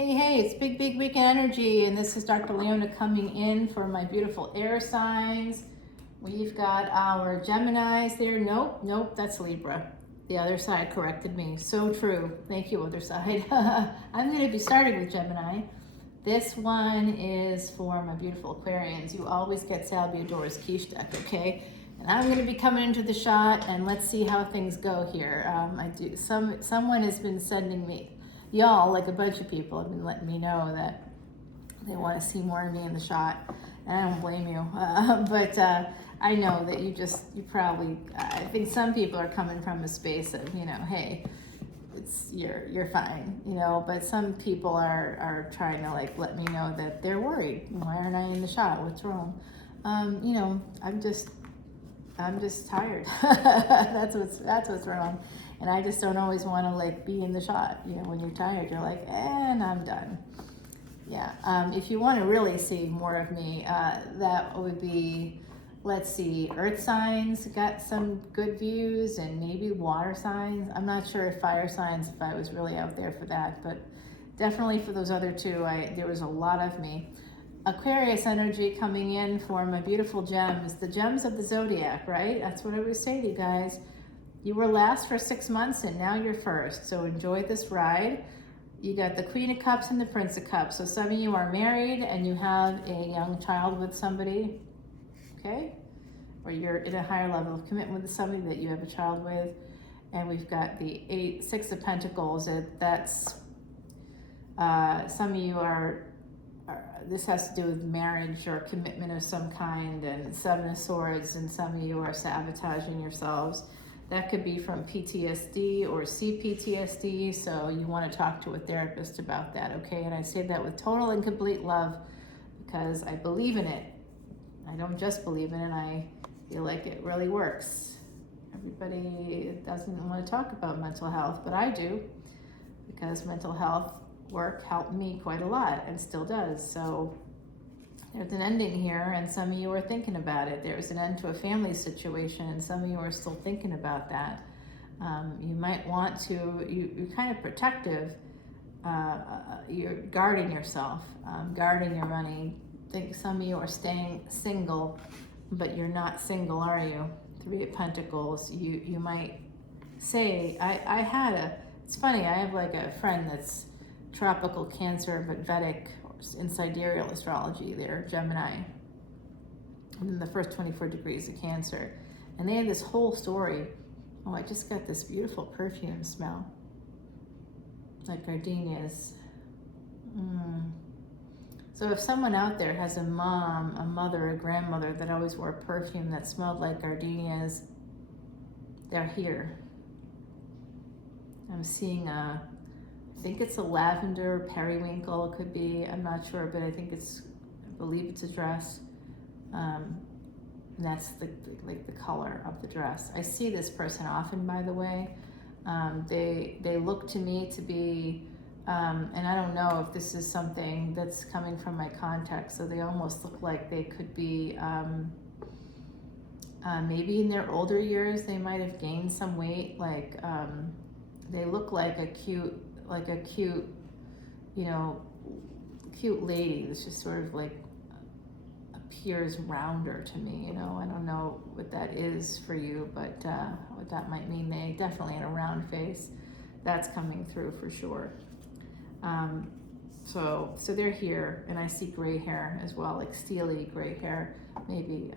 Hey, it's big weekend energy, and this is Dr. Leona coming in for my beautiful air signs. We've got our Geminis there. Nope, that's Libra. The other side corrected me. So true. Thank you, other side. I'm going to be starting with Gemini. This one is for my beautiful Aquarians. You always get Salvador's quiche deck, okay? And I'm going to be coming into the shot, and let's see how things go here. Someone has been sending me, y'all, like a bunch of people have been letting me know that they want to see more of me in the shot, and I don't blame you. But I know that you probably, I think some people are coming from a space of, hey, you're fine, but some people are trying to like let me know that they're worried. Why aren't I in the shot? What's wrong? I'm just tired. that's what's wrong. And I just don't always want to like be in the shot. When you're tired, you're like, and I'm done. Yeah. If you want to really see more of me, that would be, let's see, earth signs got some good views, and maybe water signs. I'm not sure if fire signs, if I was really out there for that, but definitely for those other two, there was a lot of me. Aquarius energy coming in for my beautiful gems, the gems of the zodiac, right? That's what I always say to you guys. You were last for 6 months, and now you're first. So enjoy this ride. You got the Queen of Cups and the Prince of Cups. So some of you are married and you have a young child with somebody, okay? Or you're in a higher level of commitment with somebody that you have a child with. And we've got the Six of Pentacles. That's, some of you are, this has to do with marriage or commitment of some kind, and Seven of Swords, and some of you are sabotaging yourselves. That could be from PTSD or CPTSD, so you want to talk to a therapist about that, okay? And I say that with total and complete love because I believe in it. I don't just believe in it, I feel like it really works. Everybody doesn't want to talk about mental health, but I do, because mental health work helped me quite a lot and still does. So there's an ending here, and some of you are thinking about it. There's an end to a family situation, and some of you are still thinking about that. You might want to, you're kind of protective. You're guarding yourself, guarding your money. I think some of you are staying single, but you're not single, are you? Three of Pentacles. You might say, it's funny, I have like a friend that's tropical Cancer, but Vedic in sidereal astrology, they're Gemini, and then the first 24 degrees of Cancer, and they had this whole story. Oh, I just got this beautiful perfume smell, like gardenias. So if someone out there has a mom, a mother, a grandmother that always wore perfume that smelled like gardenias, they're here. I'm seeing I think it's a lavender periwinkle, it could be, I'm not sure, but I believe it's a dress. And that's the color of the dress. I see this person often, by the way. They look to me to be, and I don't know if this is something that's coming from my context, so they almost look like they could be, maybe in their older years, they might have gained some weight, they look like a cute, cute lady that's just sort of like appears rounder to me, I don't know what that is for you, but what that might mean. They definitely had a round face. That's coming through for sure. So they're here, and I see gray hair as well, like steely gray hair, maybe,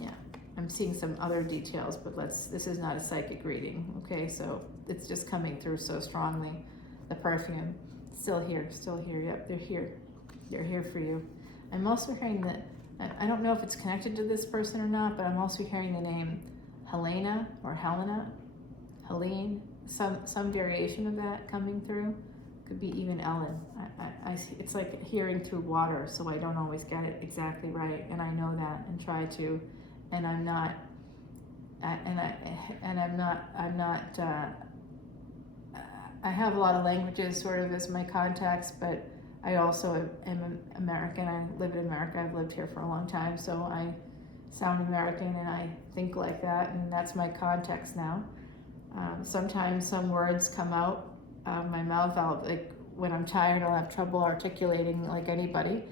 yeah. I'm seeing some other details, but this is not a psychic reading, okay? So it's just coming through so strongly. The perfume, still here, yep, they're here for you. I'm also hearing that, I don't know if it's connected to this person or not, but I'm also hearing the name Helena or Helene, some variation of that coming through. Could be even Ellen. It's like hearing through water, so I don't always get it exactly right, and I know that and try to. And I'm not, I have a lot of languages sort of as my contacts, but I also am American. I live in America. I've lived here for a long time, so I sound American and I think like that, and that's my context now. Sometimes some words come out of my mouth, I'll like when I'm tired, I'll have trouble articulating like anybody.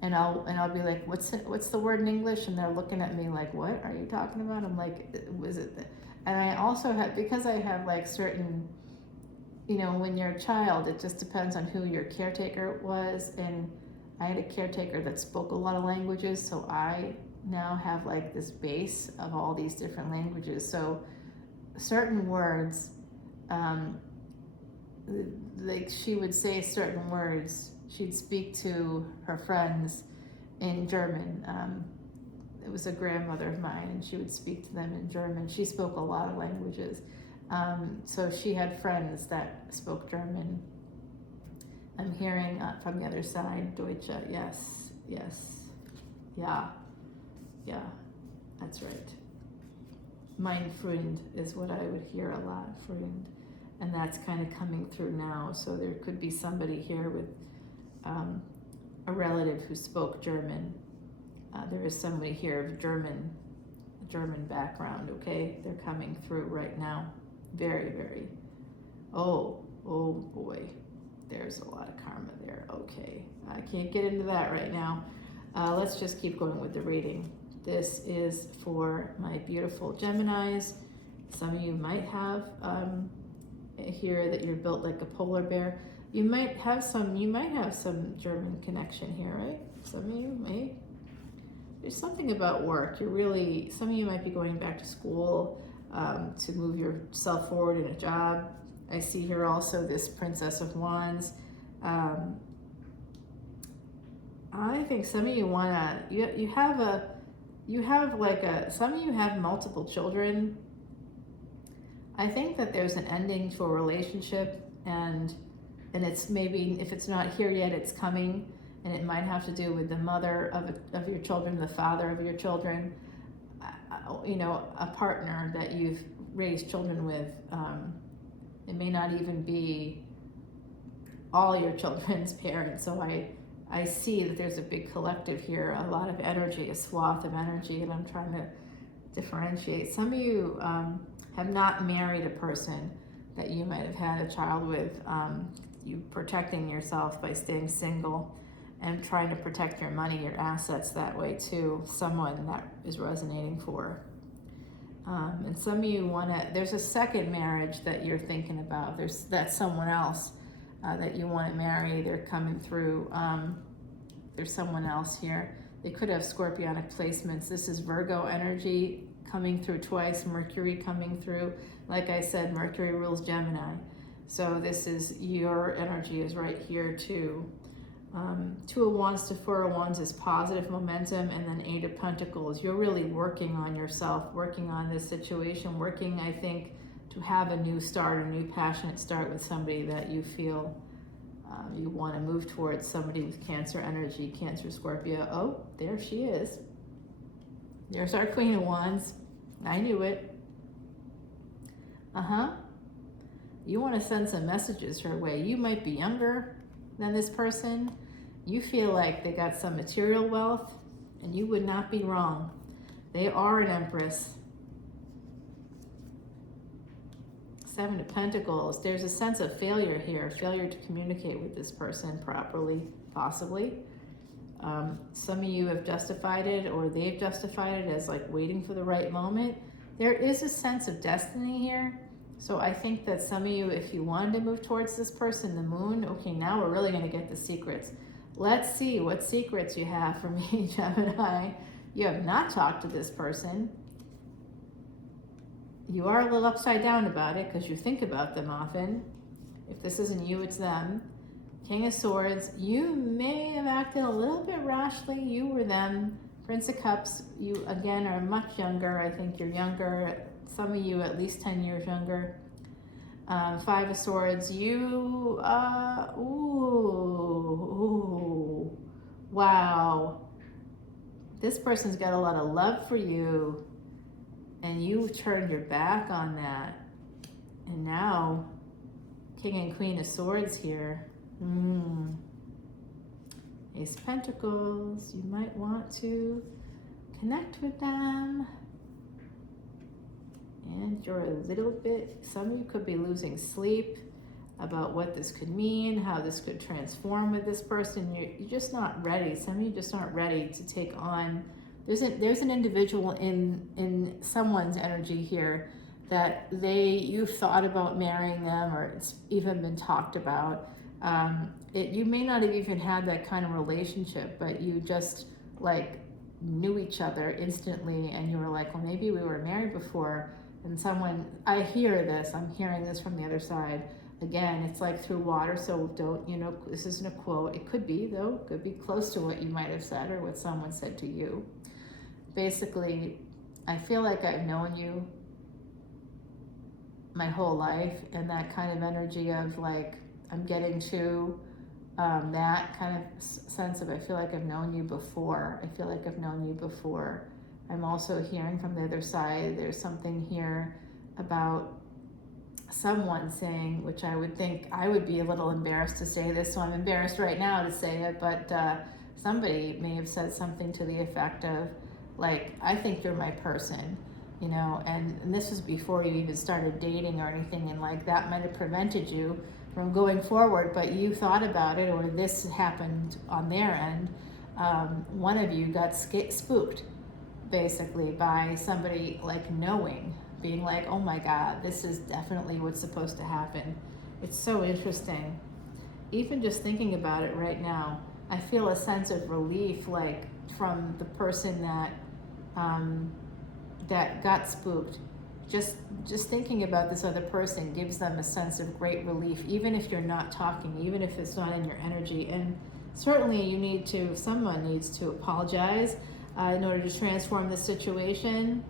And I'll be like, what's the word in English? And they're looking at me like, what are you talking about? I'm like, was it? And I also have, because I have like certain, when you're a child, it just depends on who your caretaker was. And I had a caretaker that spoke a lot of languages, so I now have like this base of all these different languages. So certain words, like she would say certain words, she'd speak to her friends in German. It was a grandmother of mine, and she would speak to them in German. She spoke a lot of languages. So she had friends that spoke German. I'm hearing from the other side, Deutsche, yes, yeah, that's right. Mein Freund is what I would hear a lot, Freund. And that's kind of coming through now. So there could be somebody here with a relative who spoke German. There is somebody here of German background, okay? They're coming through right now. Very, very. Oh boy. There's a lot of karma there. Okay. I can't get into that right now. Let's just keep going with the reading. This is for my beautiful Geminis. Some of you might have here that you're built like a polar bear. You might have some German connection here, right? Some of you may. There's something about work. Some of you might be going back to school to move yourself forward in a job. I see here also this Princess of Wands. I think some of you some of you have multiple children. I think that there's an ending to a relationship, and it's maybe, if it's not here yet, it's coming, and it might have to do with the mother of your children, the father of your children, a partner that you've raised children with. It may not even be all your children's parents. So I see that there's a big collective here, a lot of energy, a swath of energy, and I'm trying to differentiate. Some of you have not married a person that you might have had a child with. You protecting yourself by staying single and trying to protect your money, your assets that way too. Someone that is resonating for. And some of you there's a second marriage that you're thinking about. That's someone else that you want to marry. They're coming through. There's someone else here. They could have scorpionic placements. This is Virgo energy coming through twice, Mercury coming through. Like I said, Mercury rules Gemini. So this is, your energy is right here too. Two of Wands to Four of Wands is positive momentum, and then Eight of Pentacles. You're really working on yourself, working on this situation, working, I think, to have a new start, a new passionate start with somebody that you feel you want to move towards, somebody with Cancer energy, Cancer, Scorpio. Oh, there she is. There's our Queen of Wands. I knew it. You want to send some messages her way. You might be younger than this person. You feel like they got some material wealth, and you would not be wrong. They are an Empress. Seven of Pentacles. There's a sense of failure here, failure to communicate with this person properly, possibly. Some of you have justified it, or they've justified it as like waiting for the right moment. There is a sense of destiny here. So I think that some of you, if you wanted to move towards this person, the moon, okay, now we're really going to get the secrets. Let's see what secrets you have for me, Gemini. You have not talked to this person. You are a little upside down about it because you think about them often. If this isn't you, it's them. King of Swords, you may have acted a little bit rashly. You were them. Prince of Cups, you again are much younger. I think you're younger. Some of you at least 10 years younger. Five of Swords, you, wow. This person's got a lot of love for you, and you've turned your back on that. And now, King and Queen of Swords here. Ace of Pentacles, you might want to connect with them. And you're a little bit, some of you could be losing sleep. about what this could mean, how this could transform with this person. You're just not ready. Some of you just aren't ready to take on. There's an individual in someone's energy here that you've thought about marrying them, or it's even been talked about. You may not have even had that kind of relationship, but you just like knew each other instantly, and you were like, well, maybe we were married before. And I'm hearing this from the other side. Again, it's like through water, so don't, this isn't a quote. It could be, though, could be close to what you might have said or what someone said to you. Basically, I feel like I've known you my whole life, and that kind of energy of like, I'm getting to that kind of sense of, I feel like I've known you before. I'm also hearing from the other side, there's something here about someone saying, which I would think I would be a little embarrassed to say this, so I'm embarrassed right now to say it, but somebody may have said something to the effect of, like, I think you're my person, and this was before you even started dating or anything, and like that might have prevented you from going forward, but you thought about it, or this happened on their end. One of you got spooked, basically, by somebody like knowing, being like, oh my God, this is definitely what's supposed to happen. It's so interesting. Even just thinking about it right now, I feel a sense of relief, like from the person that got spooked. Just thinking about this other person gives them a sense of great relief, even if you're not talking, even if it's not in your energy. And certainly someone needs to apologize in order to transform the situation.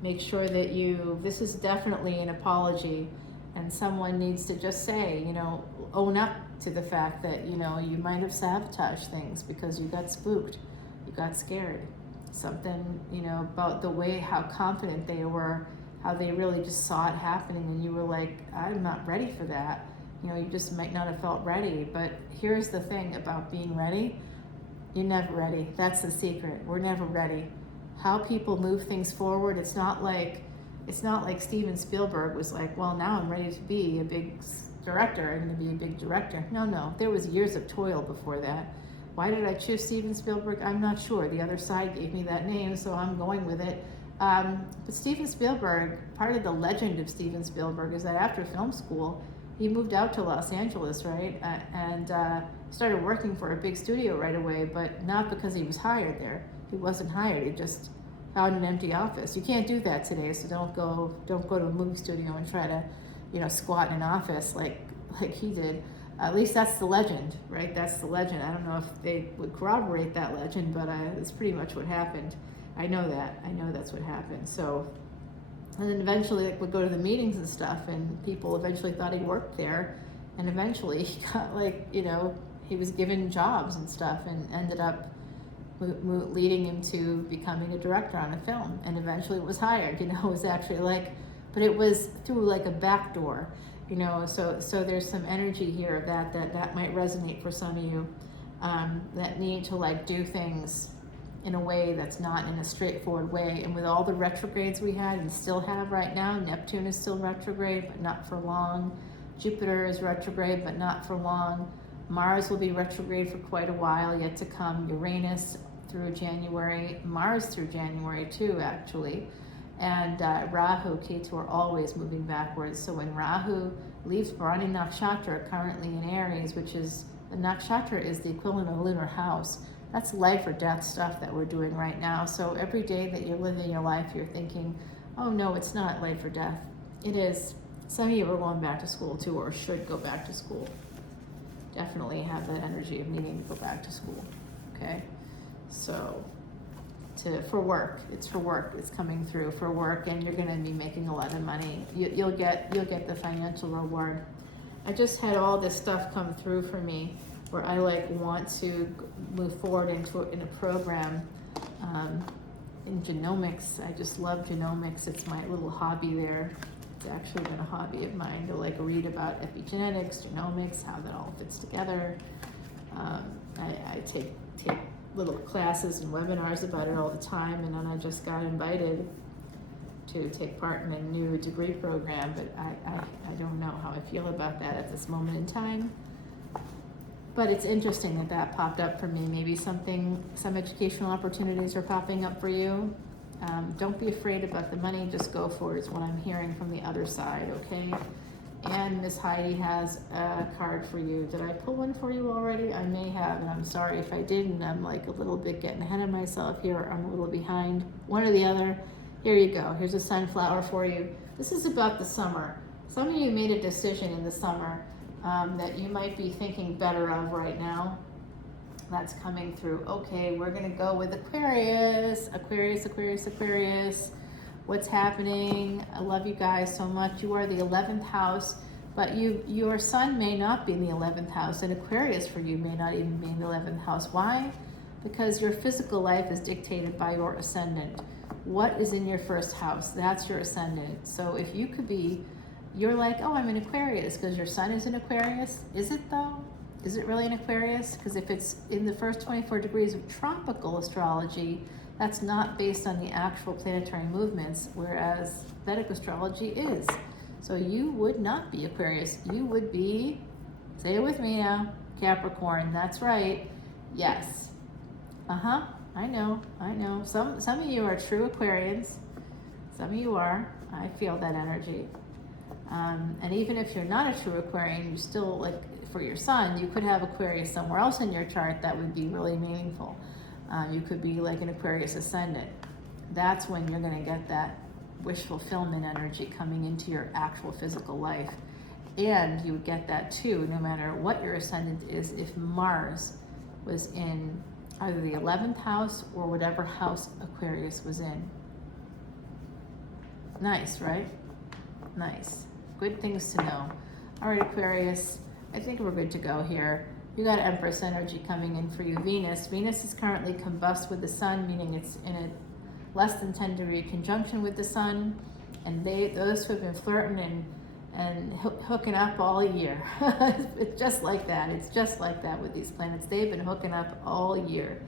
Make sure that this is definitely an apology, and someone needs to just say, own up to the fact that, you might have sabotaged things because you got spooked, you got scared. Something, about the way, how confident they were, how they really just saw it happening, and you were like, I'm not ready for that. You just might not have felt ready. But here's the thing about being ready. You're never ready. That's the secret. We're never ready. How people move things forward, it's not like Steven Spielberg was like, well, now I'm ready to be a big director. I'm going to be a big director. No. There was years of toil before that. Why did I choose Steven Spielberg? I'm not sure. The other side gave me that name, so I'm going with it. But Steven Spielberg, part of the legend of Steven Spielberg is that after film school, he moved out to Los Angeles, right? And started working for a big studio right away, but not because he was hired there. He wasn't hired. He just found an empty office. You can't do that today, so don't go to a movie studio and try to, squat in an office like he did. At least that's the legend, right? That's the legend. I don't know if they would corroborate that legend, but it's pretty much what happened. I know that's what happened. So, and then eventually would go to the meetings and stuff, and people eventually thought he worked there, and eventually he got he was given jobs and stuff, and ended up leading him to becoming a director on a film, and eventually was hired. It was actually but it was through a back door. So there's some energy here that might resonate for some of you that need to do things in a way that's not in a straightforward way. And with all the retrogrades we had and still have right now, Neptune is still retrograde, but not for long. Jupiter is retrograde, but not for long. Mars will be retrograde for quite a while yet to come. Uranus through January, Mars through January too, actually. And Rahu, Ketu are always moving backwards. So when Rahu leaves Bharani Nakshatra, currently in Aries, which is, the Nakshatra is the equivalent of lunar house. That's life or death stuff that we're doing right now. So every day that you're living your life, you're thinking, oh no, it's not life or death. It is. Some of you are going back to school too, or should go back to school. Definitely have that energy of needing to go back to school, okay? So, for work, it's coming through for work, and you're gonna be making a lot of money. You'll get the financial reward. I just had all this stuff come through for me where I want to move forward in a program in genomics. I just love genomics. It's my little hobby there. It's actually been a hobby of mine to read about epigenetics, genomics, how that all fits together. I take little classes and webinars about it all the time, and then I just got invited to take part in a new degree program, but I don't know how I feel about that at this moment in time. But it's interesting that that popped up for me. Maybe some educational opportunities are popping up for you. Don't be afraid about the money, just go for it is what I'm hearing from the other side, okay? And Miss Heidi has a card for you. Did I pull one for you already? I may have, and I'm sorry if I didn't. I'm like a little bit getting ahead of myself here. I'm a little behind. One or the other. Here you go. Here's a sunflower for you. This is about the summer. Some of you made a decision in the summer that you might be thinking better of right now. That's coming through. Okay, we're going to go with Aquarius. Aquarius, Aquarius, Aquarius. What's happening? I love you guys so much. You are the 11th house, but your sun may not be in the 11th house, and Aquarius for you may not even be in the 11th house. Why? Because your physical life is dictated by your ascendant. What is in your first house? That's your ascendant. So if you could be, you're like, oh, I'm in Aquarius because your sun is in Aquarius. Is it though? Is it really in Aquarius? Because if it's in the first 24 degrees of tropical astrology, that's not based on the actual planetary movements, whereas Vedic astrology is. So you would not be Aquarius. You would be, say it with me now, Capricorn. That's right. Yes. I know. Some of you are true Aquarians. Some of you are. I feel that energy. And even if you're not a true Aquarian, you still, like for your sun, you could have Aquarius somewhere else in your chart that would be really meaningful. You could be like an Aquarius ascendant. That's when you're going to get that wish fulfillment energy coming into your actual physical life. And you would get that too, no matter what your ascendant is, if Mars was in either the 11th house or whatever house Aquarius was in. Nice, right? Nice. Good things to know. All right, Aquarius, I think we're good to go here. You got Empress energy coming in for you. Venus is currently combust with the sun, meaning it's in a less than 10 degree conjunction with the sun. And those who have been flirting and hooking up all year. It's just like that. It's just like that with these planets. They've been hooking up all year.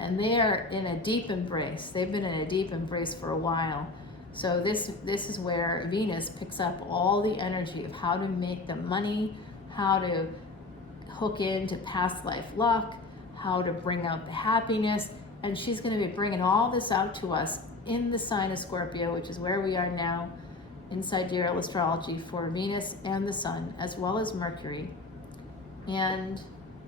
And they are in a deep embrace. They've been in a deep embrace for a while. So this is where Venus picks up all the energy of how to make the money, how to hook into past life luck, how to bring out the happiness. And she's going to be bringing all this out to us in the sign of Scorpio, which is where we are now in sidereal astrology for Venus and the sun, as well as Mercury. And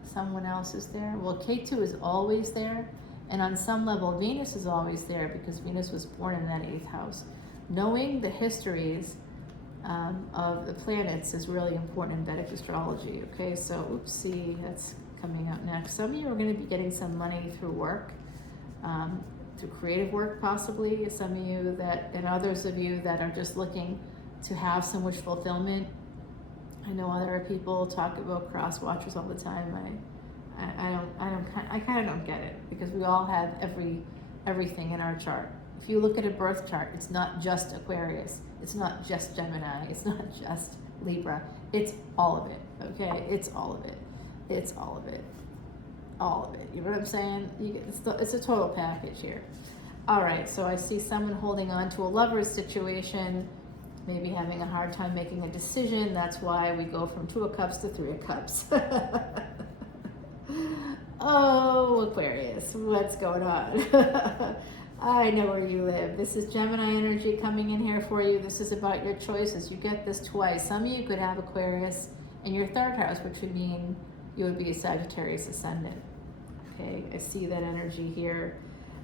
someone else is there. Well, K2 is always there. And on some level, Venus is always there because Venus was born in that 8th house. Knowing the histories of the planets is really important in Vedic astrology. Okay, so oopsie, that's coming out next. Some of you are going to be getting some money through work, through creative work possibly. Some of you that, and others of you that are just looking to have some wish fulfillment. I know other people talk about cross watchers all the time. I kind of don't get it because we all have everything in our chart. If you look at a birth chart, it's not just Aquarius, it's not just Gemini, it's not just Libra, it's all of it, okay? It's all of it. It's all of it. All of it. You know what I'm saying? It's a total package here. All right, so I see someone holding on to a lover's situation, maybe having a hard time making a decision. That's why we go from 2 of Cups to 3 of Cups. Oh, Aquarius, what's going on? I know where you live. This is Gemini energy coming in here for you. This is about your choices. You get this twice. Some of you could have Aquarius in your 3rd house, which would mean you would be a Sagittarius ascendant. Okay, I see that energy here.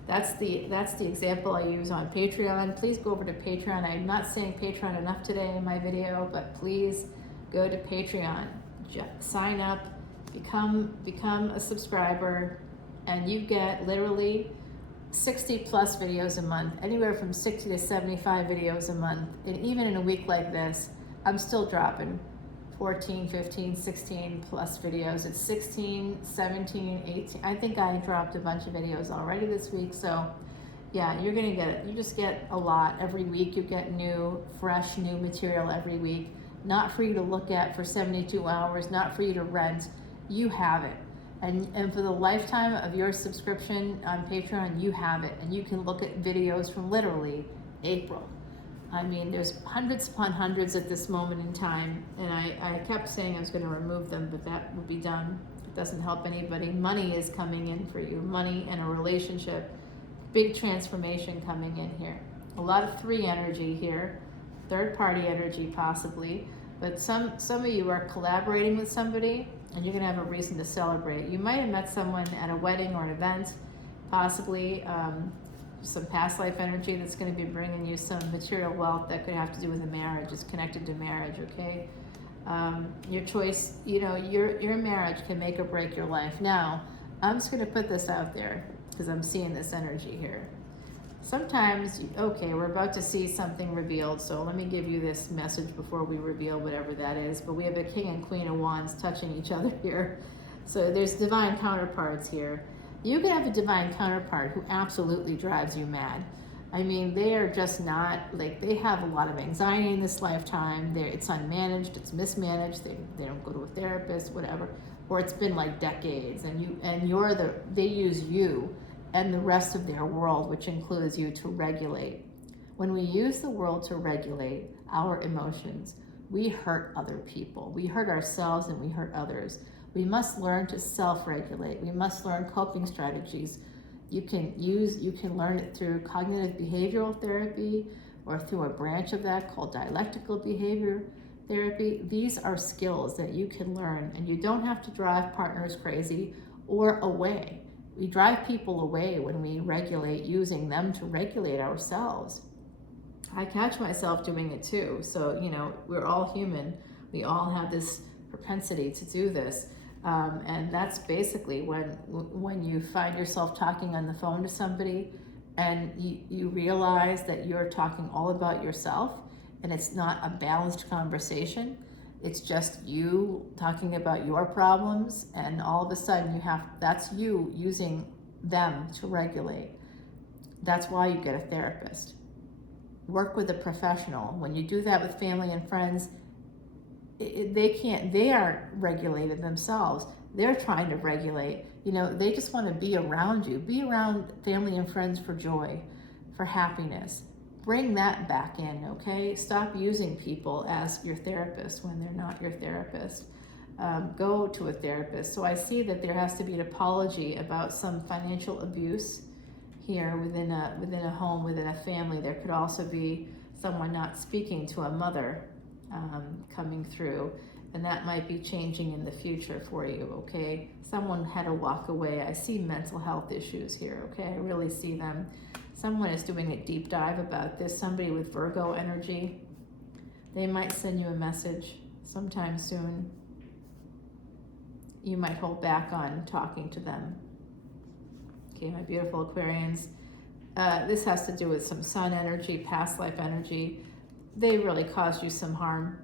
That's the example I use on Patreon. Please go over to Patreon. I'm not saying Patreon enough today in my video, but please go to Patreon. Sign up, become a subscriber, and you get literally 60 plus videos a month, anywhere from 60 to 75 videos a month. And even in a week like this, I'm still dropping 14, 15, 16 plus videos. It's 16, 17, 18. I think I dropped a bunch of videos already this week. So yeah, you're gonna get it. You just get a lot every week. You get new, fresh, new material every week. Not for you to look at for 72 hours, not for you to rent. You have it. And for the lifetime of your subscription on Patreon, you have it. And you can look at videos from literally April. I mean, there's hundreds upon hundreds at this moment in time, and I kept saying I was going to remove them, but that would be done. It doesn't help anybody. Money is coming in for you, money and a relationship, big transformation coming in here. A lot of 3 energy here, third party energy possibly, but some of you are collaborating with somebody, and you're going to have a reason to celebrate. You might have met someone at a wedding or an event, possibly. Some past life energy that's going to be bringing you some material wealth that could have to do with a marriage. It's connected to marriage, okay? Your choice, you know, your marriage can make or break your life. Now, I'm just going to put this out there because I'm seeing this energy here. Sometimes, okay, we're about to see something revealed, so let me give you this message before we reveal whatever that is. But we have a King and Queen of Wands touching each other here. So there's divine counterparts here. You could have a divine counterpart who absolutely drives you mad. I mean, they are just not, like, they have a lot of anxiety in this lifetime. It's unmanaged, it's mismanaged, they don't go to a therapist, whatever. Or it's been like decades, and they use you and the rest of their world, which includes you, to regulate. When we use the world to regulate our emotions, we hurt other people. We hurt ourselves and we hurt others. We must learn to self-regulate. We must learn coping strategies. You can learn it through cognitive behavioral therapy or through a branch of that called dialectical behavior therapy. These are skills that you can learn, and you don't have to drive partners crazy or away. We drive people away when we regulate, using them to regulate ourselves. I catch myself doing it too. So, you know, we're all human. We all have this propensity to do this. And that's basically when you find yourself talking on the phone to somebody and you realize that you're talking all about yourself and it's not a balanced conversation. It's just you talking about your problems, and all of a sudden that's you using them to regulate. That's why you get a therapist. Work with a professional. When you do that with family and friends, they aren't regulated themselves. They're trying to regulate. You know, they just want to be around you. Be around family and friends for joy, for happiness. Bring that back in, okay? Stop using people as your therapist when they're not your therapist. Go to a therapist. So I see that there has to be an apology about some financial abuse here within a home, within a family. There could also be someone not speaking to a mother coming through, and that might be changing in the future for you, okay? Someone had to walk away. I see mental health issues here, okay? I really see them. Someone is doing a deep dive about this. Somebody with Virgo energy, they might send you a message sometime soon. You might hold back on talking to them. Okay, my beautiful Aquarians. This has to do with some sun energy, past life energy. They really caused you some harm,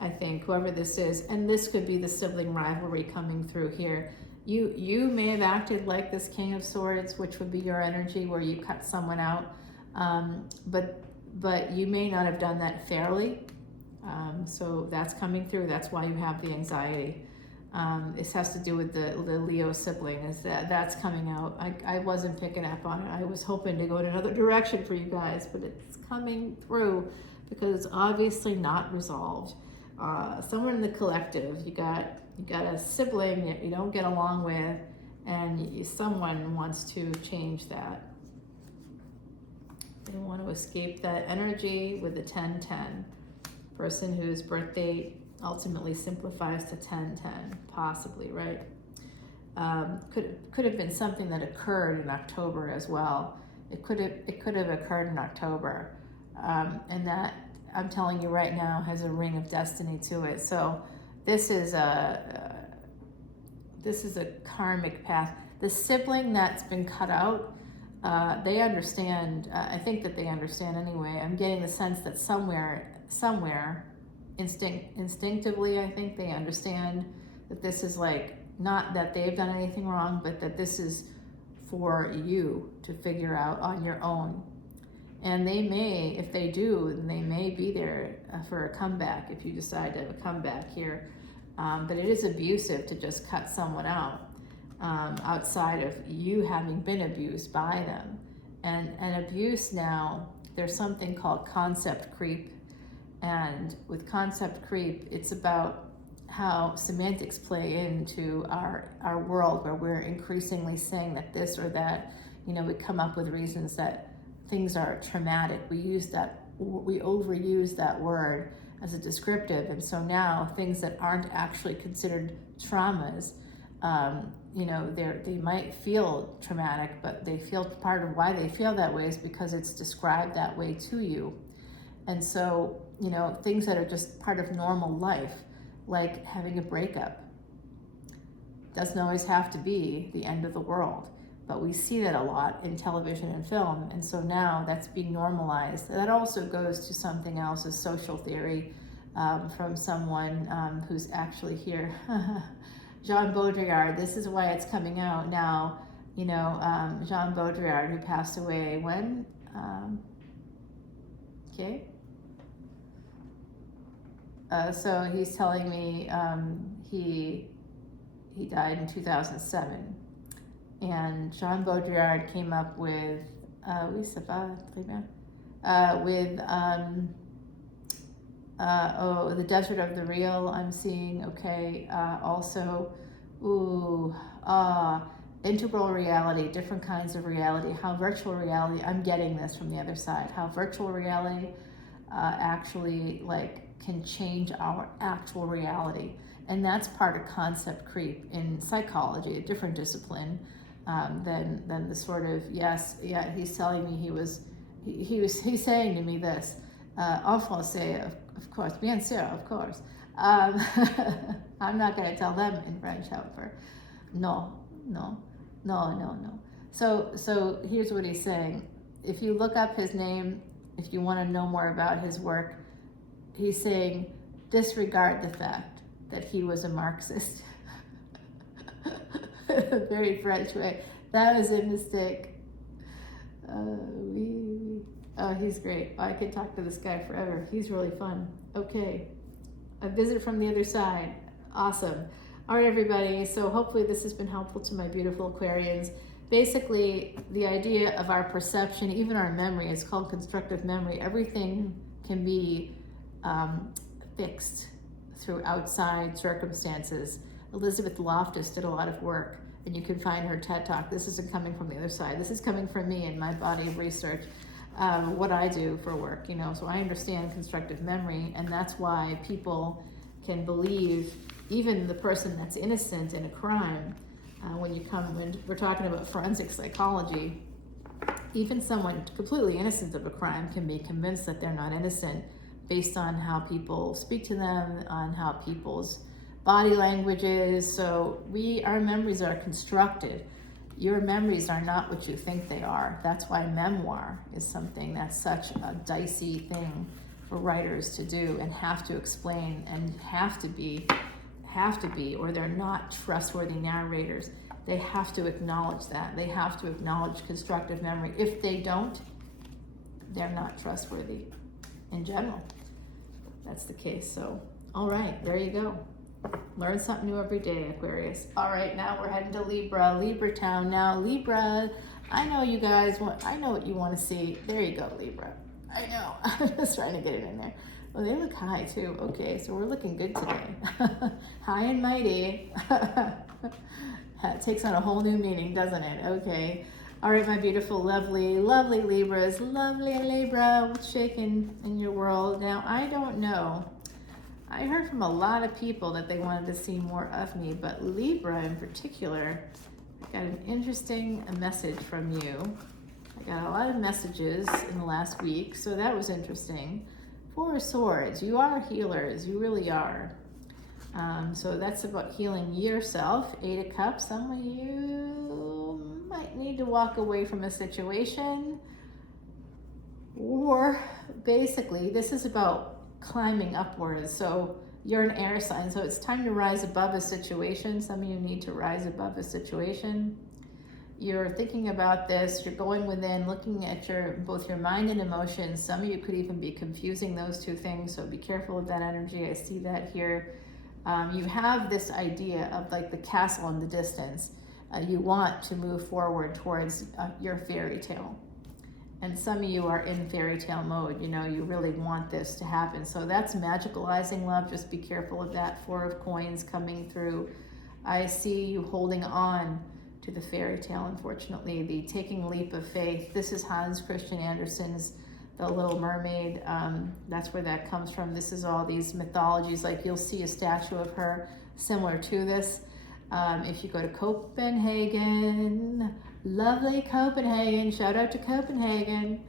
I think, whoever this is. And this could be the sibling rivalry coming through here. You may have acted like this King of Swords, which would be your energy, where you cut someone out. But you may not have done that fairly. So that's coming through. That's why you have the anxiety. This has to do with the Leo sibling. That's coming out. I wasn't picking up on it. I was hoping to go in another direction for you guys, but it's coming through because it's obviously not resolved. Somewhere in the collective, you got a sibling that you don't get along with, and someone wants to change that. They want to escape that energy with the 10-10. Person whose birthday ultimately simplifies to 10-10, possibly, right? Could have been something that occurred in October as well. It could have occurred in October, and that, I'm telling you right now, has a ring of destiny to it. So this is a karmic path. The sibling that's been cut out, they understand. I think that they understand anyway. I'm getting the sense that somewhere, instinctively, I think they understand that this is like, not that they've done anything wrong, but that this is for you to figure out on your own. And they may, if they do, they may be there for a comeback if you decide to have a comeback here. But it is abusive to just cut someone out outside of you having been abused by them. And abuse now there's something called concept creep. And with concept creep, it's about how semantics play into our world, where we're increasingly saying that this or that, we come up with reasons that things are traumatic. We overuse that word as a descriptive. And so now things that aren't actually considered traumas, they might feel traumatic, but they feel, part of why they feel that way is because it's described that way to you. And so, things that are just part of normal life, like having a breakup, doesn't always have to be the end of the world. But we see that a lot in television and film. And so now that's being normalized. That also goes to something else, a social theory from someone who's actually here. Jean Baudrillard, this is why it's coming out now. Jean Baudrillard, who passed away when? So he's telling me he died in 2007. And Jean Baudrillard came up with, The Desert of the Real, I'm seeing, okay. Also, integral reality, different kinds of reality, how virtual reality, I'm getting this from the other side, how virtual reality actually can change our actual reality. And that's part of concept creep in psychology, a different discipline than the sort of, he's telling me he's saying to me this, en français, of course, bien sûr, of course. I'm not going to tell them in French, however. No. So here's what he's saying. If you look up his name, if you want to know more about his work, he's saying, disregard the fact that he was a Marxist. Very French way. That was a mistake. Oh, he's great. I could talk to this guy forever. He's really fun. Okay. A visit from the other side. Awesome. All right, everybody. So hopefully this has been helpful to my beautiful Aquarians. Basically, the idea of our perception, even our memory, is called constructive memory. Everything can be fixed through outside circumstances. Elizabeth Loftus did a lot of work, and you can find her TED Talk. This isn't coming from the other side. This is coming from me and my body of research, what I do for work, So I understand constructive memory, and that's why people can believe even the person that's innocent in a crime. When we're talking about forensic psychology, even someone completely innocent of a crime can be convinced that they're not innocent based on how people speak to them, on how people's body language is. So our memories are constructed. Your memories are not what you think they are. That's why memoir is something that's such a dicey thing for writers to do and have to explain and have to be, or they're not trustworthy narrators. They have to acknowledge that. They have to acknowledge constructive memory. If they don't, they're not trustworthy in general. That's the case. So, all right, there you go. Learn something new every day, Aquarius. All right, now we're heading to Libra town. Now, Libra, I know you guys I know what you want to see. There you go, Libra. I know. I'm just trying to get it in there. Well, they look high too. Okay, so we're looking good today. High and mighty. It takes on a whole new meaning, doesn't it? Okay. All right, my beautiful, lovely Libras. Lovely Libra, what's shaking in your world? Now, I don't know. I heard from a lot of people that they wanted to see more of me, but Libra in particular, I got an interesting message from you. I got a lot of messages in the last week, so that was interesting. Four of Swords, you are healers, you really are. So that's about healing yourself. Eight of Cups, some of you might need to walk away from a situation. Or basically, this is about climbing upwards. So you're an air sign, so it's time to rise above a situation. Some of you need to rise above a situation. You're thinking about this, you're going within, looking at both your mind and emotions. Some of you could even be confusing those two things, so be careful of that energy. I see that here. You have this idea of like the castle in the distance. You want to move forward towards your fairy tale. And some of you are in fairy tale mode, you know, you really want this to happen. So that's magicalizing love. Just be careful of that. 4 of Coins coming through. I see you holding on to the fairy tale, unfortunately. The taking a leap of faith. This is Hans Christian Andersen's The Little Mermaid. That's where that comes from. This is all these mythologies. Like you'll see a statue of her similar to this. If you go to Copenhagen, lovely Copenhagen, shout out to Copenhagen.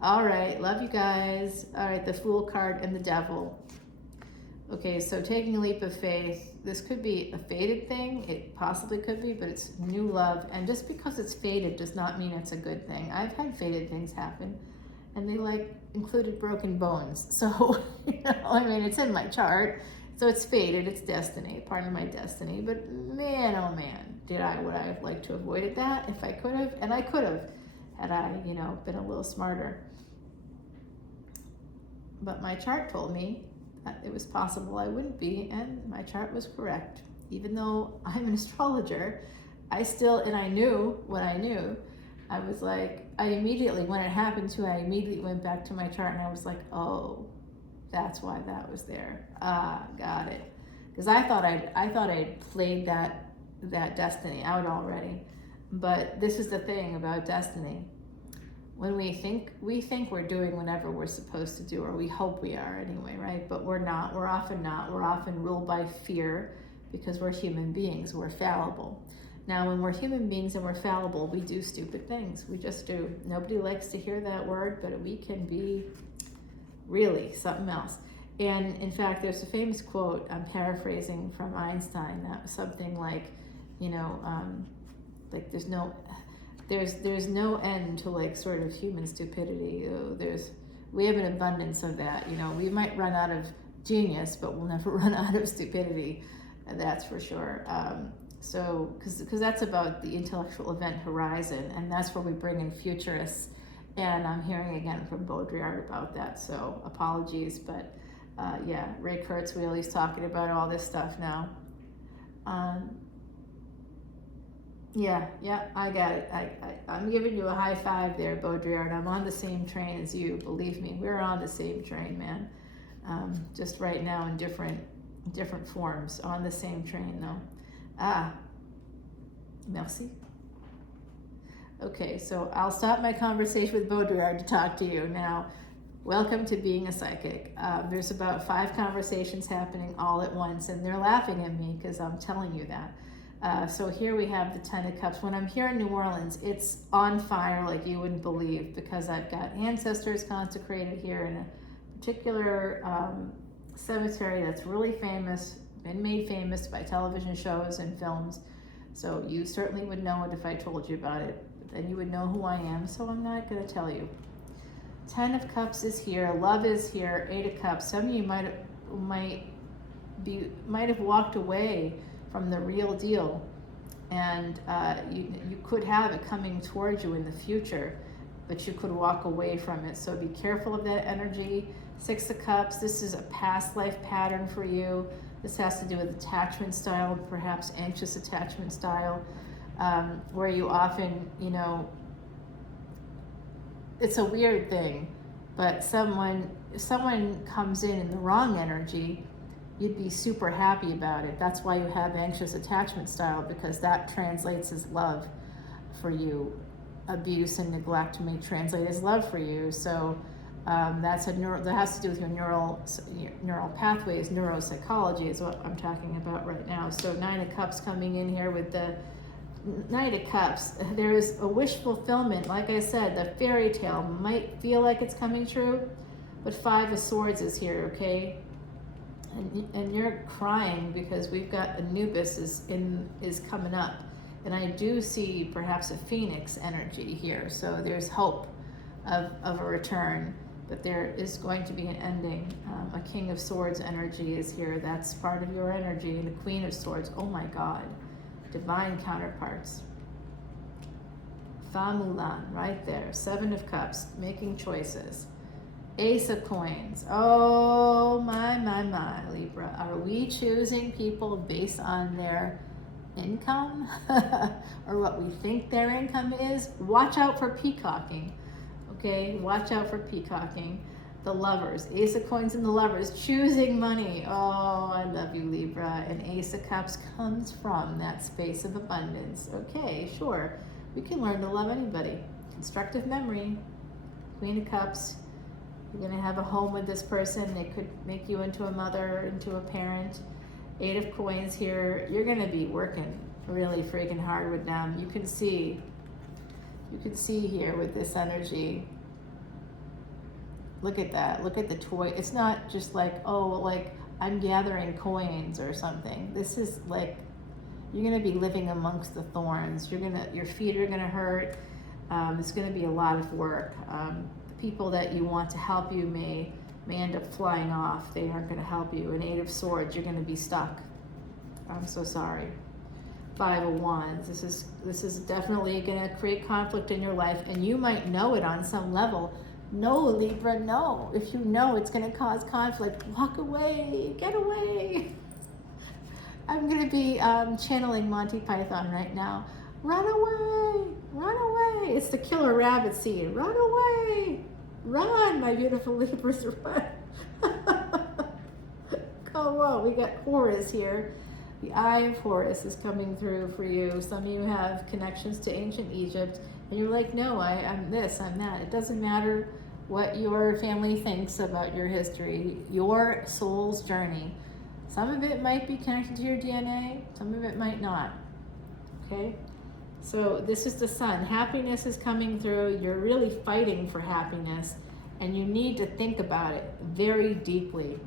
All right, love you guys. All right, the Fool card and the Devil. Okay, so taking a leap of faith. This could be a fated thing. It possibly could be, but it's new love. And just because it's fated does not mean it's a good thing. I've had fated things happen, and they like included broken bones. So, you know, I mean, it's in my chart. So it's fated, it's destiny, part of my destiny. But man, oh man, would I have liked to have avoided that if I could have? And I could have, had I, you know, been a little smarter. But my chart told me that it was possible I wouldn't be, and my chart was correct. Even though I'm an astrologer, I knew what I knew. I was like, when it happened to me, I immediately went back to my chart and I was like, oh, that's why that was there. Got it. Because I thought I'd played that destiny out already. But this is the thing about destiny. When we think we're doing whatever we're supposed to do, or we hope we are anyway, right? But we're not. We're often not. We're often ruled by fear because we're human beings. We're fallible. Now, when we're human beings and we're fallible, we do stupid things. We just do. Nobody likes to hear that word, but we can be really something else. And in fact, there's a famous quote, I'm paraphrasing, from Einstein, that was something like, you know, like there's no end to like sort of human stupidity. We have an abundance of that. You know, we might run out of genius, but we'll never run out of stupidity. That's for sure. So, because that's about the intellectual event horizon, and that's where we bring in futurists. And I'm hearing again from Baudrillard about that, so apologies. But yeah, Ray Kurzweil, he's talking about all this stuff now. Yeah, I got it. I'm giving you a high five there, Baudrillard. I'm on the same train as you, believe me. We're on the same train, man. Just right now in different forms. On the same train, though. Merci. Okay, so I'll stop my conversation with Baudrillard to talk to you now. Welcome to being a psychic. There's about 5 conversations happening all at once, and they're laughing at me because I'm telling you that. So here we have the 10 of Cups. When I'm here in New Orleans, it's on fire like you wouldn't believe, because I've got ancestors consecrated here in a particular cemetery that's really famous, been made famous by television shows and films. So you certainly would know it if I told you about it. Then you would know who I am, so I'm not going to tell you. 10 of Cups is here, love is here, 8 of Cups. Some of you might have walked away from the real deal, and you could have it coming towards you in the future, but you could walk away from it. So be careful of that energy. 6 of Cups, this is a past life pattern for you. This has to do with attachment style, perhaps anxious attachment style. Where you often, you know, it's a weird thing, but if someone comes in the wrong energy, you'd be super happy about it. That's why you have anxious attachment style, because that translates as love for you. Abuse and neglect may translate as love for you. So that has to do with your neural pathways. Neuropsychology is what I'm talking about right now. So 9 of Cups coming in here with the Knight of Cups. There is a wish fulfillment. Like I said, the fairy tale might feel like it's coming true, but 5 of Swords is here, okay? And you're crying because we've got Anubis is coming up. And I do see perhaps a phoenix energy here. So there's hope of a return, but there is going to be an ending. A King of Swords energy is here. That's part of your energy. And the Queen of Swords, oh my God. Divine counterparts. Famulan, right there. 7 of Cups, making choices. Ace of Coins. Oh my, Libra. Are we choosing people based on their income or what we think their income is? Watch out for peacocking. Okay, watch out for peacocking. The Lovers, Ace of Coins and the Lovers, choosing money. Oh, I love you, Libra. And Ace of Cups comes from that space of abundance. Okay, sure. We can learn to love anybody. Constructive memory. Queen of Cups. You're going to have a home with this person. They could make you into a mother, into a parent. Eight of Coins here. You're going to be working really freaking hard with them. You can see here with this energy. Look at that. Look at the toy. It's not just like, oh, like I'm gathering coins or something. This is like, you're going to be living amongst the thorns. Your feet are going to hurt. It's going to be a lot of work. The people that you want to help you may end up flying off. They aren't going to help you. An Eight of Swords, you're going to be stuck. I'm so sorry. Five of Wands. This is definitely going to create conflict in your life, and you might know it on some level. No, Libra, no. If you know it's going to cause conflict, walk away, get away. I'm going to be channeling Monty Python right now. Run away, run away. It's the killer rabbit scene. Run away, run, my beautiful Libras, run. Come on, we got Horus here. The Eye of Horus is coming through for you. Some of you have connections to ancient Egypt, and you're like, no, I'm this, I'm that. It doesn't matter what your family thinks about your history, your soul's journey. Some of it might be connected to your DNA, some of it might not, okay? So this is the Sun. Happiness is coming through. You're really fighting for happiness, and you need to think about it very deeply.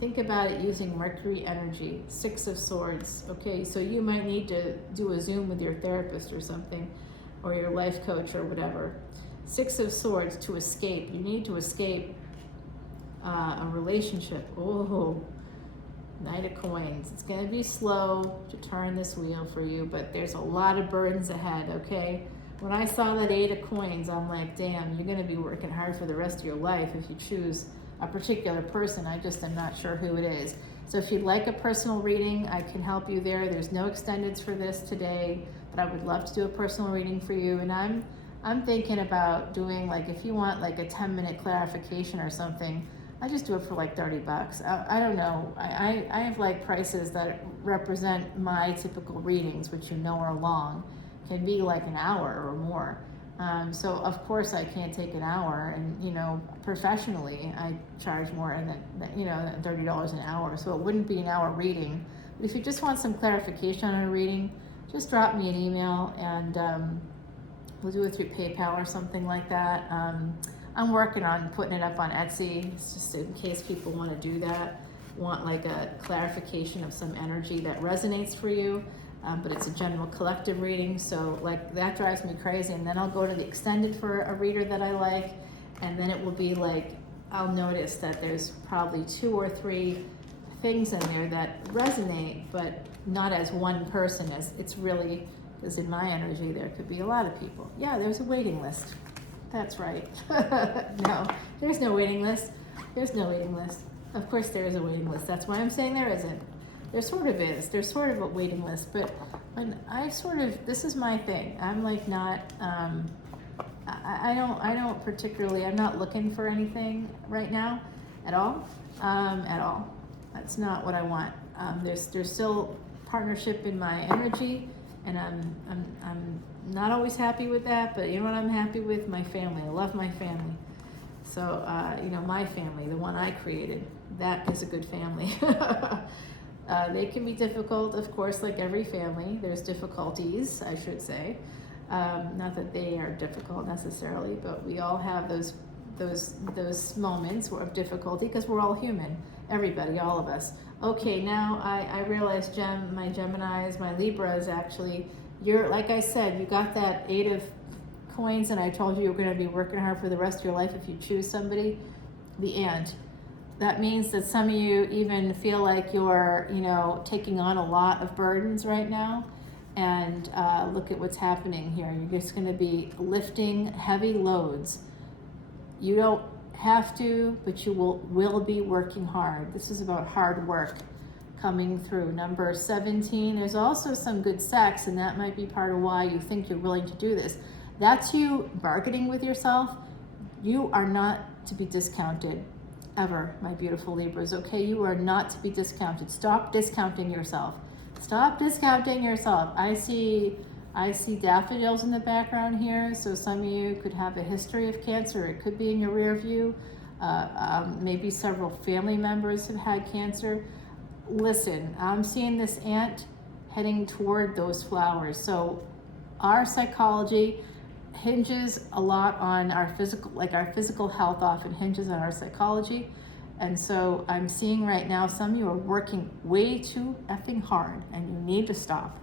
Think about it using Mercury energy, Six of Swords, okay? So you might need to do a Zoom with your therapist or something, or your life coach or whatever. Six of Swords, to escape. You need to escape a relationship. Oh, Knight of Coins. It's going to be slow to turn this wheel for you, but there's a lot of burdens ahead, okay? When I saw that Eight of Coins, I'm like, damn, you're going to be working hard for the rest of your life if you choose a particular person. I just am not sure who it is. So if you'd like a personal reading, I can help you there. There's no extendeds for this today, but I would love to do a personal reading for you. And I'm thinking about doing, like, if you want like a 10-minute clarification or something, I just do it for like $30. I don't know. I have like prices that represent my typical readings, which you know are long, can be like an hour or more. So of course I can't take an hour, and you know, professionally I charge more than $30 an hour. So it wouldn't be an hour reading. But if you just want some clarification on a reading, just drop me an email, and we'll do it through PayPal or something like that. I'm working on putting it up on Etsy, just in case people want to do that, want like a clarification of some energy that resonates for you. But it's a general collective reading, so like that drives me crazy. And then I'll go to the extended for a reader that I like, and then it will be like, I'll notice that there's probably 2 or 3 things in there that resonate, but not as one person, as it's really, because in my energy there could be a lot of people. Yeah, there's a waiting list. That's right. No, there's no waiting list. There's no waiting list. Of course there is a waiting list. That's why I'm saying there isn't. There sort of is. There's sort of a waiting list, but when this is my thing. I'm like not, I don't particularly, I'm not looking for anything right now at all. That's not what I want. There's still partnership in my energy, and I'm not always happy with that, but you know what I'm happy with? My family. I love my family. So, my family, the one I created, that is a good family. They can be difficult, of course, like every family. There's difficulties, I should say. Not that they are difficult necessarily, but we all have those moments of difficulty, because we're all human. Everybody, all of us. Okay, now I realize my Geminis, my Libras, actually, you're, like I said, you got that Eight of Coins, and I told you were going to be working hard for the rest of your life if you choose somebody. The end. That means that some of you even feel like you're, taking on a lot of burdens right now. And look at what's happening here. You're just going to be lifting heavy loads. You don't have to, but you will be working hard. This is about hard work coming through. Number 17, there's also some good sex, and that might be part of why you think you're willing to do this. That's you bargaining with yourself. You are not to be discounted ever, my beautiful Libras, okay? You are not to be discounted. Stop discounting yourself. Stop discounting yourself. I see daffodils in the background here, so some of you could have a history of Cancer. It could be in your rear view. Maybe several family members have had Cancer. Listen, I'm seeing this ant heading toward those flowers. So our psychology hinges a lot on our physical health often hinges on our psychology. And so I'm seeing right now some of you are working way too effing hard, and you need to stop.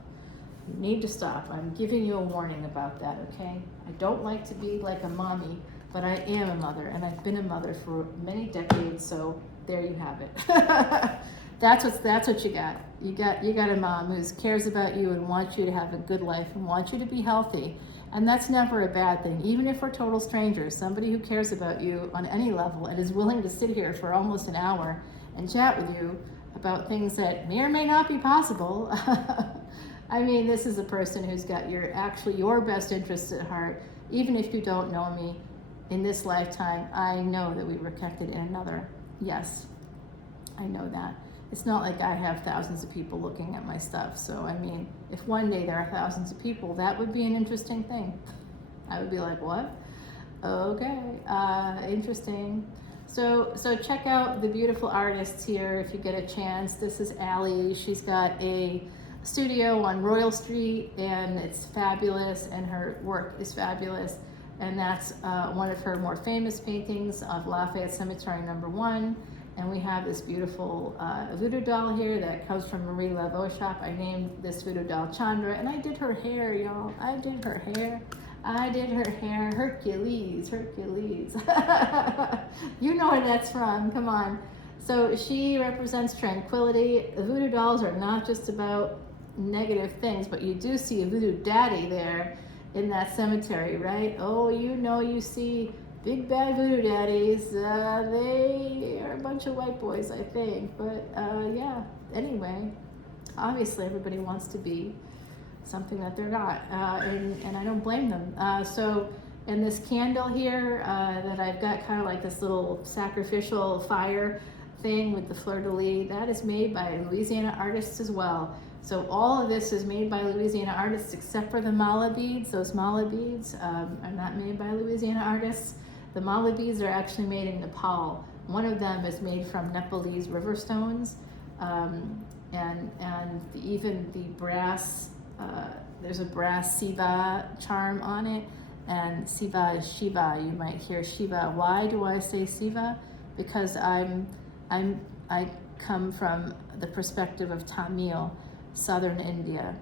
You need to stop. I'm giving you a warning about that, okay? I don't like to be like a mommy, but I am a mother, and I've been a mother for many decades, so there you have it. That's what you got. You got a mom who cares about you and wants you to have a good life and wants you to be healthy. And that's never a bad thing, even if we're total strangers. Somebody who cares about you on any level and is willing to sit here for almost an hour and chat with you about things that may or may not be possible. I mean, this is a person who's got your best interests at heart. Even if you don't know me in this lifetime, I know that we were connected in another. Yes, I know that. It's not like I have thousands of people looking at my stuff. So, I mean, if one day there are thousands of people, that would be an interesting thing. I would be like, what? Okay, interesting. So check out the beautiful artists here if you get a chance. This is Allie. She's got a studio on Royal Street, and it's fabulous, and her work is fabulous. And that's one of her more famous paintings of Lafayette Cemetery #1. And we have this beautiful voodoo doll here that comes from Marie Laveau shop. I named this voodoo doll Chandra, and I did her hair, y'all. I did her hair. Hercules. You know where that's from, come on. So she represents tranquility. The voodoo dolls are not just about negative things, but you do see a voodoo daddy there in that cemetery, right? Oh, you see big bad voodoo daddies. They are a bunch of white boys, I think. But yeah, anyway, obviously everybody wants to be something that they're not, and I don't blame them. So in this candle here that I've got kind of like this little sacrificial fire thing with the fleur-de-lis, that is made by Louisiana artists as well. So all of this is made by Louisiana artists except for the mala beads. Those mala beads are not made by Louisiana artists. The mala beads are actually made in Nepal. One of them is made from Nepalese river stones, and even the brass, there's a brass Siva charm on it, and Siva is Shiva. You might hear Shiva. Why do I say Siva? Because I come from the perspective of Tamil, southern India.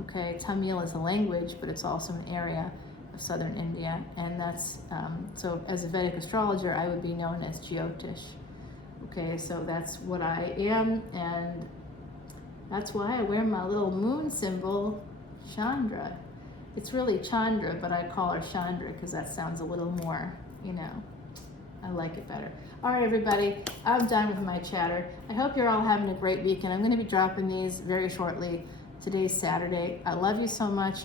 Okay, Tamil is a language, but it's also an area of southern India, and that's so as a Vedic astrologer, I would be known as Jyotish. Okay, so that's what I am, and that's why I wear my little moon symbol, Chandra. It's really Chandra, but I call her Chandra because that sounds a little more, I like it better. All right, everybody, I'm done with my chatter. I hope you're all having a great weekend. I'm going to be dropping these very shortly. Today's Saturday. I love you so much.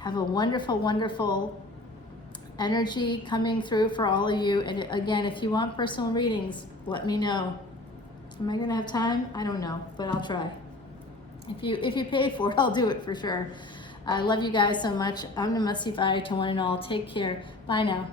Have a wonderful, wonderful energy coming through for all of you. And again, if you want personal readings, let me know. Am I going to have time? I don't know, but I'll try. If you pay for it, I'll do it for sure. I love you guys so much. I'm Namaste Bye to one and all. Take care. Bye now.